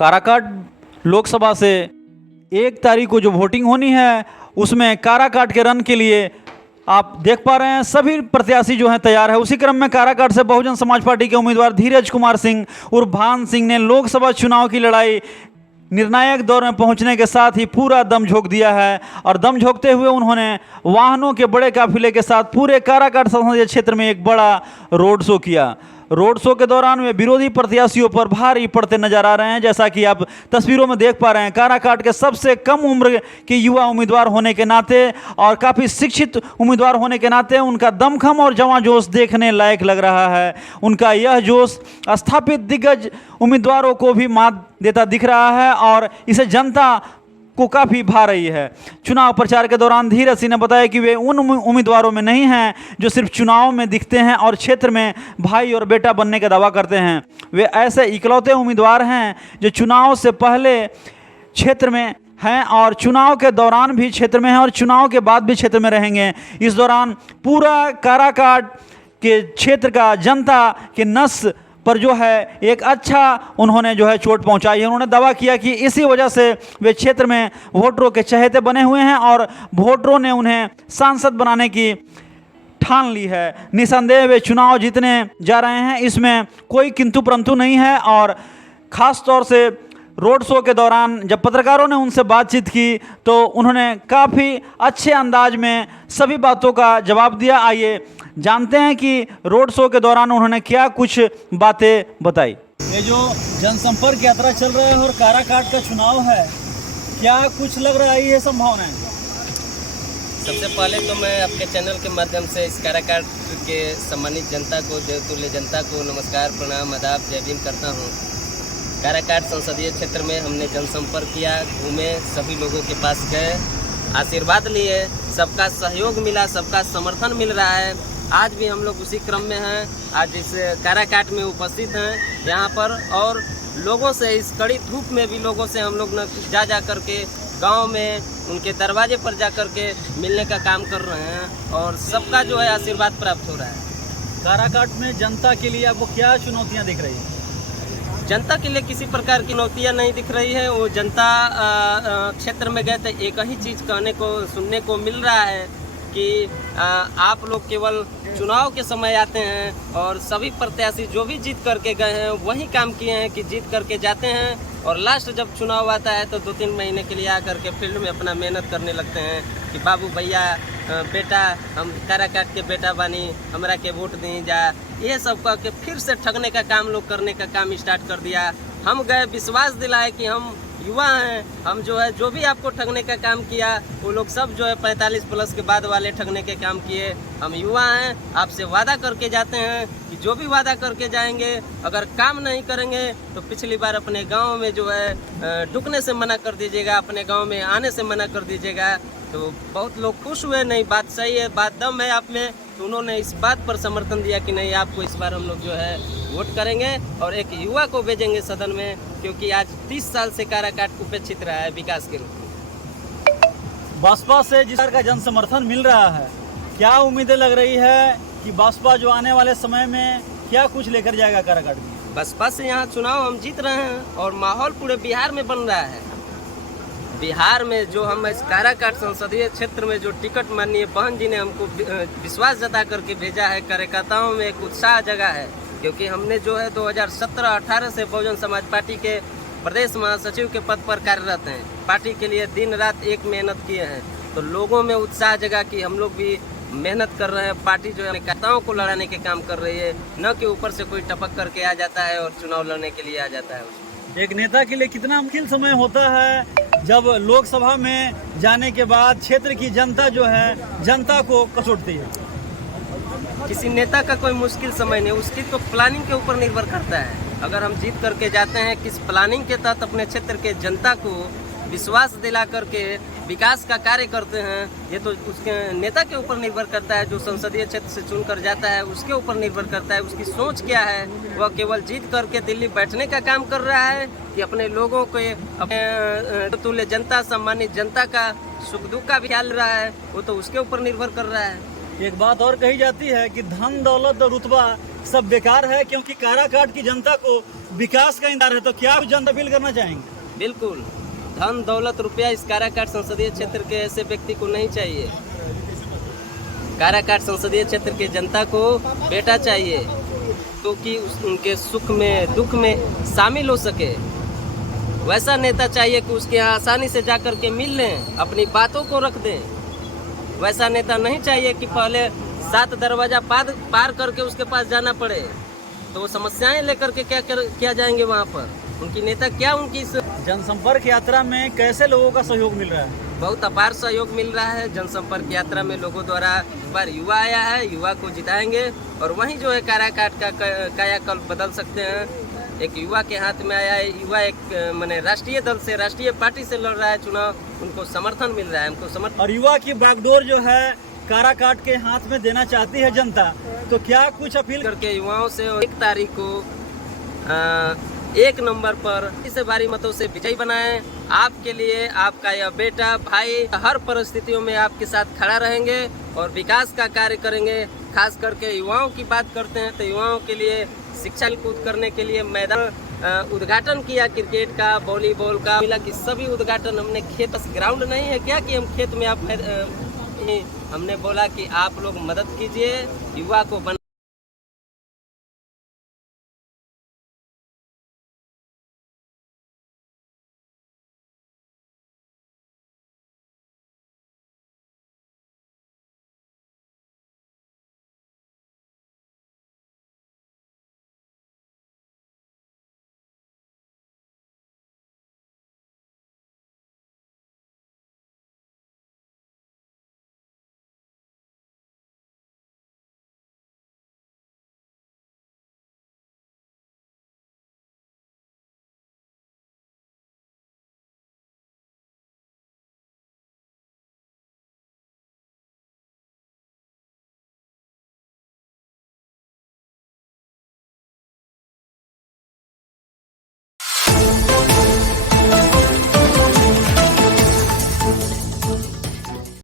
काराकाट लोकसभा से 1 तारीख को जो वोटिंग होनी है उसमें काराकाट के रन के लिए आप देख पा रहे हैं सभी प्रत्याशी जो हैं तैयार है। उसी क्रम में काराकाट से बहुजन समाज पार्टी के उम्मीदवार धीरज कुमार सिंह उर्फ भान सिंह ने लोकसभा चुनाव की लड़ाई निर्णायक दौर में पहुंचने के साथ ही पूरा दम झोंक दिया है और दम झोंकते हुए उन्होंने वाहनों के बड़े काफिले के साथ पूरे काराकाट संसदीय क्षेत्र में एक बड़ा रोड शो किया। रोड शो के दौरान वे विरोधी प्रत्याशियों पर भारी पड़ते नजर आ रहे हैं। जैसा कि आप तस्वीरों में देख पा रहे हैं, काराकाट के सबसे कम उम्र के युवा उम्मीदवार होने के नाते और काफ़ी शिक्षित उम्मीदवार होने के नाते उनका दमखम और जवां जोश देखने लायक लग रहा है। उनका यह जोश स्थापित दिग्गज उम्मीदवारों को भी मात देता दिख रहा है और इसे जनता को काफ़ी भा रही है। चुनाव प्रचार के दौरान धीरज सिंह ने बताया कि वे उन उम्मीदवारों में नहीं हैं जो सिर्फ चुनाव में दिखते हैं और क्षेत्र में भाई और बेटा बनने का दावा करते हैं। वे ऐसे इकलौते उम्मीदवार हैं जो चुनाव से पहले क्षेत्र में हैं और चुनाव के दौरान भी क्षेत्र में हैं और चुनाव के बाद भी क्षेत्र में रहेंगे। इस दौरान पूरा काराकाट के क्षेत्र का जनता के नस पर जो है एक अच्छा उन्होंने जो है चोट पहुंचाई है। उन्होंने दावा किया कि इसी वजह से वे क्षेत्र में वोटरों के चहेते बने हुए हैं और वोटरों ने उन्हें सांसद बनाने की ठान ली है। निसंदेह वे चुनाव जीतने जा रहे हैं, इसमें कोई किंतु परंतु नहीं है। और ख़ास तौर से रोड शो के दौरान जब पत्रकारों ने उनसे बातचीत की तो उन्होंने काफ़ी अच्छे अंदाज में सभी बातों का जवाब दिया। आइए जानते हैं कि रोड शो के दौरान उन्होंने क्या कुछ बातें बताई। ये जो जनसंपर्क यात्रा चल रहा है और काराकाट का चुनाव है, क्या कुछ लग रहा है ये संभावनाएं? सबसे पहले तो मैं आपके चैनल के माध्यम से इस काराकाट के सम्मानित जनता को, देवतुल्य जनता को नमस्कार, प्रणाम, आदाब, जय भीम करता हूँ। काराकाट संसदीय क्षेत्र में हमने जनसंपर्क किया, घूमे, सभी लोगों के पास गए, आशीर्वाद लिए, सबका सहयोग मिला, सबका समर्थन मिल रहा है। आज भी हम लोग उसी क्रम में हैं। आज इस काराकाट में उपस्थित हैं यहाँ पर और लोगों से इस कड़ी धूप में भी लोगों से हम लोग जा करके गांव में उनके दरवाजे पर जा करके मिलने का काम कर रहे हैं और सबका जो है आशीर्वाद प्राप्त हो रहा है। काराकाट में जनता के लिए आपको क्या चुनौतियाँ दिख रही हैं? जनता के लिए किसी प्रकार की चुनौतियाँ नहीं दिख रही है। वो जनता क्षेत्र में गए तो एक ही चीज़ कहने को, सुनने को मिल रहा है कि आप लोग केवल चुनाव के समय आते हैं और सभी प्रत्याशी जो भी जीत करके गए हैं वही काम किए हैं कि जीत करके जाते हैं और लास्ट जब चुनाव आता है तो 2-3 महीने के लिए आकर के फील्ड में अपना मेहनत करने लगते हैं कि बाबू भैया बेटा हम काराकाट के बेटा बानी, हमरा के वोट दी जा, ये सब कह के फिर से ठगने का काम लोग करने का काम स्टार्ट कर दिया। हम गए, विश्वास दिलाए कि हम युवा हैं, हम जो है जो भी आपको ठगने का काम किया वो लोग सब जो है 45 प्लस के बाद वाले ठगने के काम किए। हम युवा हैं, आपसे वादा करके जाते हैं कि जो भी वादा करके जाएंगे अगर काम नहीं करेंगे तो पिछली बार अपने गांव में जो है ढुकने से मना कर दीजिएगा, अपने गांव में आने से मना कर दीजिएगा। तो बहुत लोग खुश हुए, नहीं बात सही है, बात दम है आप में, तो उन्होंने इस बात पर समर्थन दिया कि नहीं आपको इस बार हम लोग जो है वोट करेंगे और एक युवा को भेजेंगे सदन में, क्योंकि आज 30 साल से काराकाट उपेक्षित रहा है विकास के रूप में। बसपा से जिस तरह का जन समर्थन मिल रहा है, क्या उम्मीदें लग रही है कि बसपा जो आने वाले समय में क्या कुछ लेकर जाएगा काराकाट में? बसपा से यहाँ चुनाव हम जीत रहे हैं और माहौल पूरे बिहार में बन रहा है। बिहार में जो हम इस काराकाट संसदीय क्षेत्र में जो टिकट माननीय बहन जी ने हमको विश्वास जता करके भेजा है, कार्यकर्ताओं में एक उत्साह जगा है, क्योंकि हमने जो है 2017-18 से बहुजन समाज पार्टी के प्रदेश महासचिव के पद पर कार्यरत हैं। पार्टी के लिए दिन रात एक मेहनत किए हैं, तो लोगों में उत्साह जगा कि हम लोग भी मेहनत कर रहे हैं। पार्टी जो है कार्यकर्ताओं को लड़ाने के काम कर रही है, न कि ऊपर से कोई टपक करके आ जाता है और चुनाव लड़ने के लिए आ जाता है। एक नेता के लिए कितना मुश्किल समय होता है जब लोकसभा में जाने के बाद क्षेत्र की जनता जो है जनता को कसोटती है। किसी नेता का कोई मुश्किल समय नहीं, उसकी तो प्लानिंग के ऊपर निर्भर करता है। अगर हम जीत करके जाते हैं, किस प्लानिंग के तहत अपने क्षेत्र के जनता को विश्वास दिला करके विकास का कार्य करते हैं, ये तो उसके नेता के ऊपर निर्भर करता है। जो संसदीय क्षेत्र से चुनकर जाता है उसके ऊपर निर्भर करता है, उसकी सोच क्या है। वह केवल जीत करके दिल्ली बैठने का काम कर रहा है कि अपने लोगों के, अपने तुल्य जनता, सम्मानित जनता का सुख दुख का भी ख्याल रहा है, वो तो उसके ऊपर निर्भर कर रहा है। एक बात और कही जाती है कि धन दौलत और रुतबा सब बेकार है, क्योंकि काराकाट की जनता को विकास का इंतजार है। तो क्या आप जनता अपील करना चाहेंगे? बिल्कुल, धन दौलत रुपया इस काराकाट संसदीय क्षेत्र के ऐसे व्यक्ति को नहीं चाहिए। काराकाट संसदीय क्षेत्र के जनता को बेटा चाहिए, तो कि उनके सुख में दुख में शामिल हो सके। वैसा नेता चाहिए कि उसके यहाँ आसानी से जाकर के मिल लें, अपनी बातों को रख दें। वैसा नेता नहीं चाहिए कि पहले 7 दरवाजा पार करके उसके पास जाना पड़े। तो वो समस्याएं लेकर के क्या जाएंगे वहाँ पर? उनकी नेता क्या उनकी इस जनसंपर्क यात्रा में कैसे लोगों का सहयोग मिल रहा है? बहुत अपार सहयोग मिल रहा है। जनसंपर्क यात्रा में लोगों द्वारा इस बार युवा आया है, युवा को जिताएंगे और वहीं जो है काराकाट का कायाकल्प बदल सकते हैं। एक युवा के हाथ में आया है, युवा एक माने राष्ट्रीय दल से, राष्ट्रीय पार्टी से लड़ रहा है चुनाव, उनको समर्थन मिल रहा है, हमको समर्थन। और युवा की बागडोर जो है काराकाट के हाथ में देना चाहती है जनता, तो क्या कुछ अपील करके युवाओं से 1 तारीख को 1 नंबर पर इस भारी मतों से विजयी बनाएं। आपके लिए आपका यह बेटा भाई हर परिस्थितियों में आपके साथ खड़ा रहेंगे और विकास का कार्य करेंगे। खास करके युवाओं की बात करते हैं तो युवाओं के लिए शिक्षा कूद करने के लिए मैदान उद्घाटन किया, क्रिकेट का, वॉलीबॉल का, मिला कि सभी उद्घाटन हमने खेत ग्राउंड नहीं है क्या कि हम खेत में आप हमने बोला कि आप लोग मदद कीजिए, युवा को